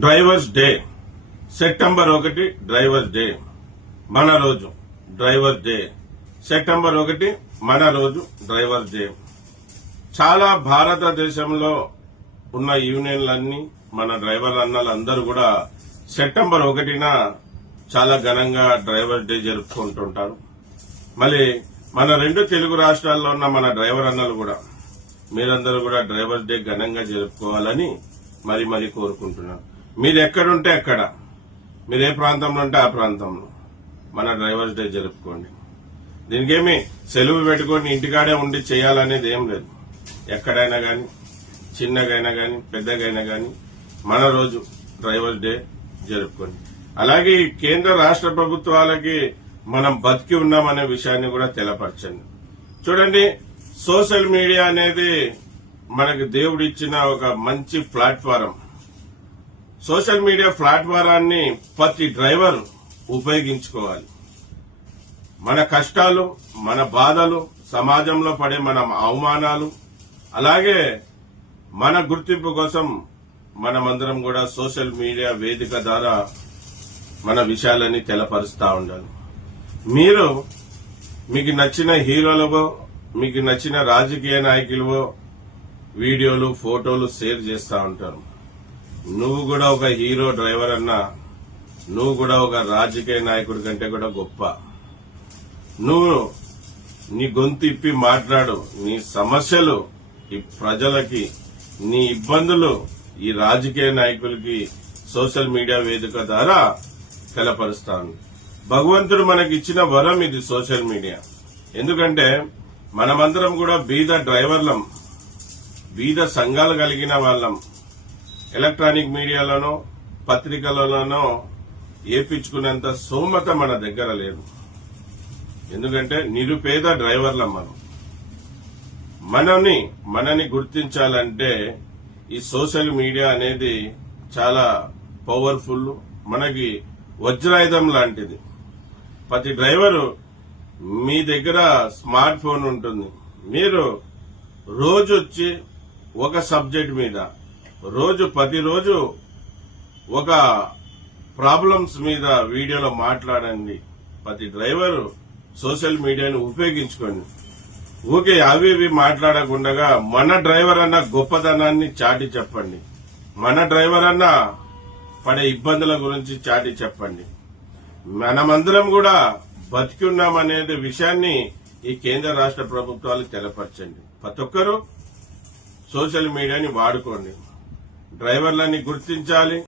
Drivers day September 1 drivers day మన రోజు drivers day September 1 మన రోజు డ్రైవర్స్ డే. చాలా భారతదేశంలో ఉన్న యూనియన్లన్నీ మన డ్రైవర్ అన్నలందరూ కూడా సెప్టెంబర్ 1న చాలా ఘనంగా డ్రైవర్స్ డే జరుపుకుంటుంటారు. మళ్ళీ మన రెండు తెలుగు రాష్ట్రాల్లో ఉన్న మన డ్రైవర్ అన్నలు కూడా మీరందరూ కూడా డ్రైవర్స్ డే ఘనంగా జరుపుకోవాలని మరి కోరుకుంటున్నాను. మీరు ఎక్కడుంటే అక్కడ, మీరు ఏ ప్రాంతంలో ఉంటే ఆ ప్రాంతంలో మన డ్రైవర్స్ డే జరుపుకోండి. దీనికేమి సెలవు పెట్టుకొని ఇంటికాడే ఉండి చేయాలనేది ఏం లేదు. ఎక్కడైనా గాని, చిన్నగైనా గాని, పెద్దగైనా గాని మన రోజు డ్రైవర్స్ డే జరుపుకోండి. అలాగే కేంద్ర రాష్ట్ర ప్రభుత్వాలకి మనం బతికి ఉన్నామనే విషయాన్ని కూడా తెలపరచండి. చూడండి, సోషల్ మీడియా అనేది మనకి దేవుడిచ్చిన ఒక మంచి ప్లాట్ఫారం. సోషల్ మీడియా ప్లాట్ఫారాన్ని ప్రతి డ్రైవర్ ఉపయోగించుకోవాలి. మన కష్టాలు, మన బాధలు, సమాజంలో పడే మన అవమానాలు, అలాగే మన గుర్తింపు కోసం మనమందరం కూడా సోషల్ మీడియా వేదిక ద్వారా మన విషయాలని తెలపరుస్తా ఉండాలి. మీరు మీకు నచ్చిన హీరోలవో, మీకు నచ్చిన రాజకీయ నాయకులవో వీడియోలు, ఫోటోలు షేర్ చేస్తా ఉంటారు. నువ్వు కూడా ఒక హీరో డ్రైవర్ అన్నా, నువ్వు కూడా ఒక రాజకీయ నాయకుడి కంటే కూడా గొప్ప. నువ్వు నీ గొంతు ఇప్పి మాట్లాడు. నీ సమస్యలు ఈ ప్రజలకి, నీ ఇబ్బందులు ఈ రాజకీయ నాయకులకి సోషల్ మీడియా వేదిక ద్వారా తెలపరుస్తాను. భగవంతుడు మనకి ఇచ్చిన వరం ఇది సోషల్ మీడియా. ఎందుకంటే మనమందరం కూడా బీద డ్రైవర్లం, బీద సంఘాలు కలిగిన వాళ్ళం. ఎలక్ట్రానిక్ మీడియాలోనో పత్రికలలోనో ఏపించుకునేంత సోమత మన దగ్గర లేదు. ఎందుకంటే నిరుపేద డ్రైవర్లం మనం. మనని గుర్తించాలంటే ఈ సోషల్ మీడియా అనేది చాలా పవర్ఫుల్, మనకి వజ్రాయుధం లాంటిది. ప్రతి డ్రైవరు మీ దగ్గర స్మార్ట్ ఫోన్ ఉంటుంది. మీరు రోజు వచ్చి ఒక సబ్జెక్ట్ మీద ప్రతిరోజు ఒక ప్రాబ్లమ్స్ మీద వీడియోలో మాట్లాడండి. ప్రతి డ్రైవరు సోషల్ మీడియాను ఉపయోగించుకోండి. ఊకే అవి ఇవి మాట్లాడకుండా మన డ్రైవర్ అన్న గొప్పతనాన్ని చాటి చెప్పండి. మన డ్రైవర్ అన్న పడే ఇబ్బందుల గురించి చాటి చెప్పండి. మనమందరం కూడా బతికి ఉన్నామనే విషయాన్ని ఈ కేంద్ర రాష్ట్ర ప్రభుత్వాలు తెలపరచండి. ప్రతి ఒక్కరూ సోషల్ మీడియాని వాడుకోండి. డ్రైవర్లని గుర్తించాలి.